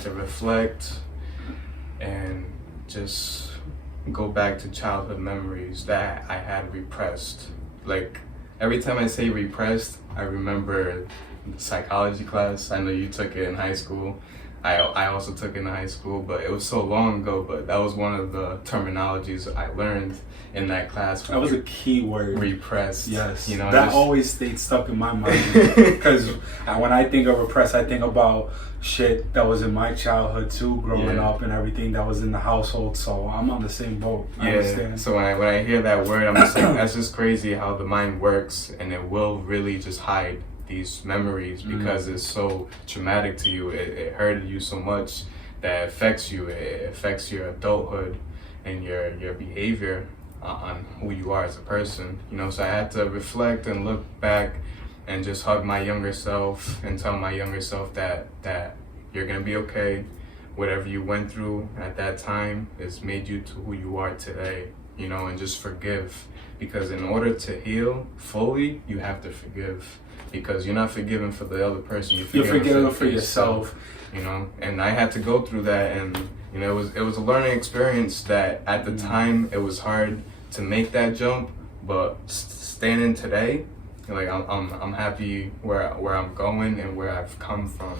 had to reflect and just go back to childhood memories that I had repressed. Like, every time I say repressed, I remember the psychology class. I know you took it in high school. I also took it in high school, but it was so long ago, but that was one of the terminologies I learned in that class. That was a key word. Repressed. Yes. You know, that always stayed stuck in my mind. Because when I think of repressed, I think about shit that was in my childhood too, growing up and everything that was in the household. So I'm on the same boat. I understand. So when I hear that word, I'm just like, that's just crazy how the mind works, and it will really just hide these memories because it's so traumatic to you. It hurted you so much that it affects you. It affects your adulthood and your behavior on who you are as a person. You know, so I had to reflect and look back and just hug my younger self and tell my younger self that you're gonna be okay. Whatever you went through at that time has made you to who you are today. You know, and just forgive, because in order to heal fully, you have to forgive. Because you're not forgiving for the other person, you're forgiving for yourself. You know, and I had to go through that, and you know, it was a learning experience that at the time it was hard to make that jump, but standing today, like I'm happy where I'm going and where I've come from.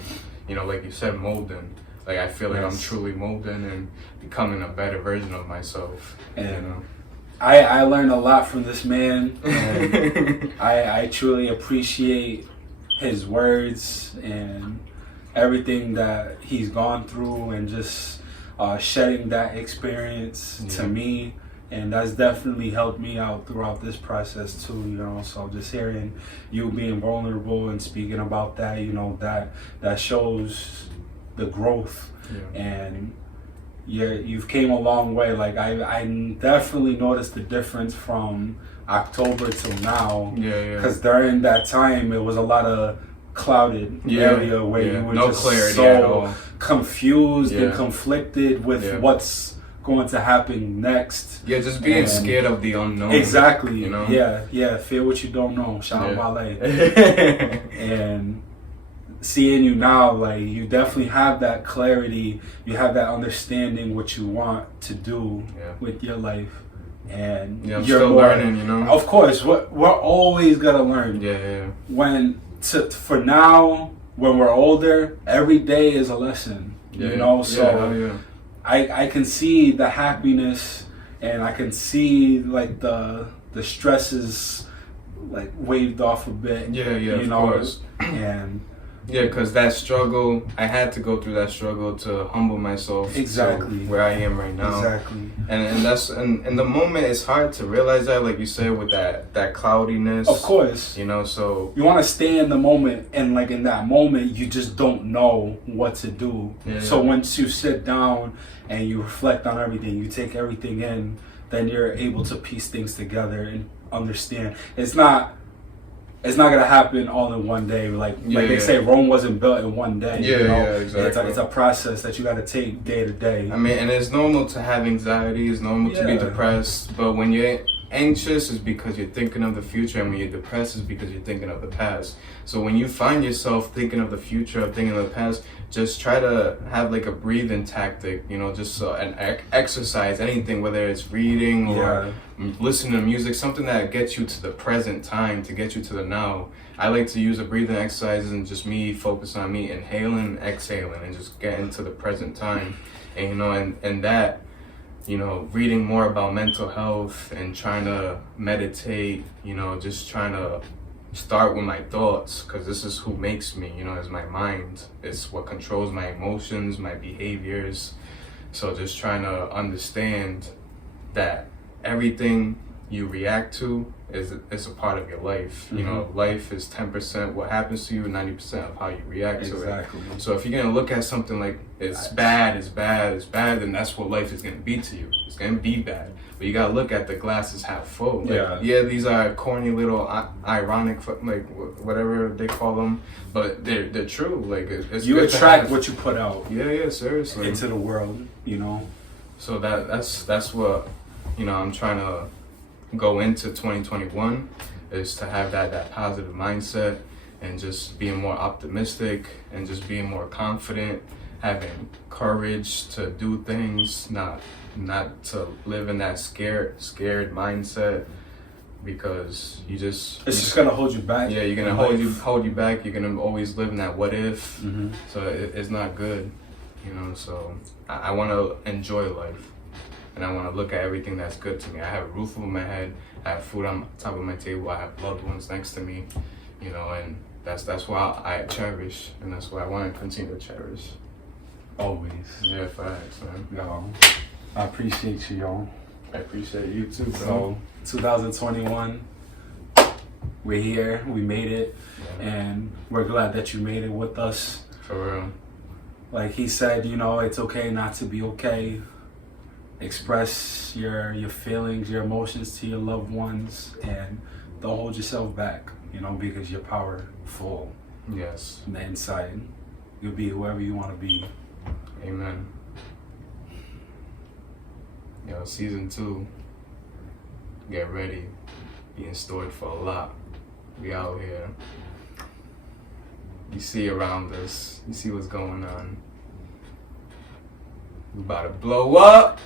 You know, like you said, molding. Like I feel like I'm truly molding and becoming a better version of myself. And you know, I learned a lot from this man, and I truly appreciate his words and everything that he's gone through, and just shedding that experience to me, and that's definitely helped me out throughout this process too, you know. So just hearing you being vulnerable and speaking about that, you know, that shows the growth, and you've came a long way. Like I definitely noticed the difference from October till now. Because during that time it was a lot of clouded area where you were just so confused and conflicted with what's going to happen next. Just being scared of the unknown. Exactly. You know? Fear what you don't know. Shout out Wale. And seeing you now, like, you definitely have that clarity, you have that understanding what you want to do with your life, and I'm still learning, you know. Of course, we're always gonna learn. For now, when we're older, every day is a lesson, you know. So I can see the happiness, and I can see like the stresses like waved off a bit. You know, of course. And because that struggle, I had to go through that struggle to humble myself to where I am right now. And that's in the moment it's hard to realize that, like you said, with that cloudiness. Of course. You know, so you want to stay in the moment, and like in that moment you just don't know what to do. So once you sit down and you reflect on everything, you take everything in, then you're able to piece things together and understand. It's not gonna happen all in one day. Like they say, Rome wasn't built in one day. Exactly. It's a process that you gotta take day to day. I mean, and it's normal to have anxiety. It's normal to be depressed. But when you're anxious, it's because you're thinking of the future, and when you're depressed, it's because you're thinking of the past. So when you find yourself thinking of the future, or thinking of the past, just try to have like a breathing tactic. You know, just an exercise, anything, whether it's reading or listening to music, something that gets you to the present time, to get you to the now. I like to use a breathing exercise and just me focus on me inhaling, exhaling, and just getting to the present time. And you know, and that, you know, reading more about mental health and trying to meditate, you know, just trying to start with my thoughts, because this is who makes me, you know, is my mind. It's what controls my emotions, my behaviors. So just trying to understand that everything you react to is a part of your life. You know, life is 10% what happens to you, 90% of how you react to it. So if you're gonna look at something like it's bad, then that's what life is gonna be to you. It's gonna be bad. But you gotta look at the glass is half full. Like, these are corny little ironic, like whatever they call them, but they're true. Like it's you attract what you put out. Seriously. Into the world, you know. So that's what, you know, I'm trying to go into 2021, is to have that positive mindset, and just being more optimistic, and just being more confident, having courage to do things, not to live in that scared mindset, because it's just gonna hold you back. Yeah, you're gonna hold you back. You're gonna always live in that what if. So it's not good, you know. So I want to enjoy life, and I want to look at everything that's good to me. I have a roof over my head. I have food on top of my table. I have loved ones next to me, you know, and that's why I cherish, and that's why I want to continue to cherish. Always. Yeah, facts, man. Yo, I appreciate you, yo. I appreciate you too, bro. So 2021, we're here. We made it, and we're glad that you made it with us. For real. Like he said, you know, it's okay not to be okay. Express your feelings, your emotions to your loved ones, and don't hold yourself back, you know, because you're powerful. Yes. On the inside, you'll be whoever you want to be. Amen. Yo, season 2, get ready, being stored for a lot. We out here. You see around us, you see what's going on. We about to blow up.